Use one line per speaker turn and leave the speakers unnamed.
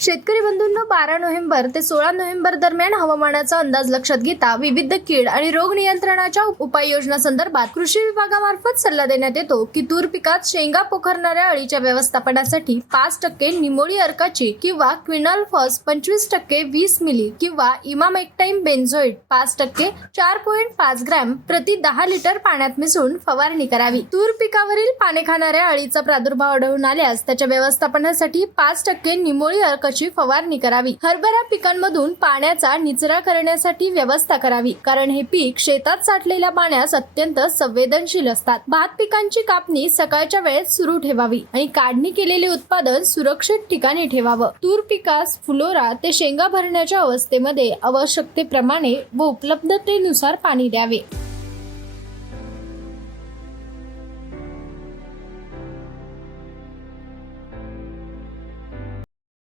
शेतकरी बंधूंनो बारा नोव्हेंबर ते सोळा नोव्हेंबर दरम्यान हवामानाचा अंदाज लक्षात घेता विविध कीड आणि रोग नियंत्रणाच्या उपाययोजना संदर्भात कृषी विभागामार्फत सल्ला देण्यात येतो की तूर पिकात शेंगा पोखरणाऱ्या अळीच्या व्यवस्थापनासाठी पाच टक्के निमोळी अर्काची किंवा क्विनॉल फॉस पंचवीस टक्के वीस मिली किंवा इमाम एकटाईम बेन्झोइड पाच टक्के चार पॉईंट पाच ग्रॅम प्रति दहा लिटर पाण्यात मिसळून फवारणी करावी. तूर पिकावरील पाने खाणाऱ्या अळीचा प्रादुर्भाव आढळून आल्यास त्याच्या व्यवस्थापनासाठी पाच टक्के निमोळी अर्काची फवारणी करावी. हरभरा पिकांमधून पाण्याचा निचरा करण्यासाठी व्यवस्था करावी कारण हे पीक शेतात साठलेल्या पाण्यास अत्यंत संवेदनशील असतात. भात पिकांची कापणी सकाळच्या वेळेत सुरू ठेवावी आणि काढणी केलेले उत्पादन सुरक्षित ठिकाणी ठेवावं. तूर पिकास फुलोरा ते शेंगा भरण्याच्या अवस्थेमध्ये आवश्यकतेप्रमाणे व उपलब्धतेनुसार पाणी द्यावे.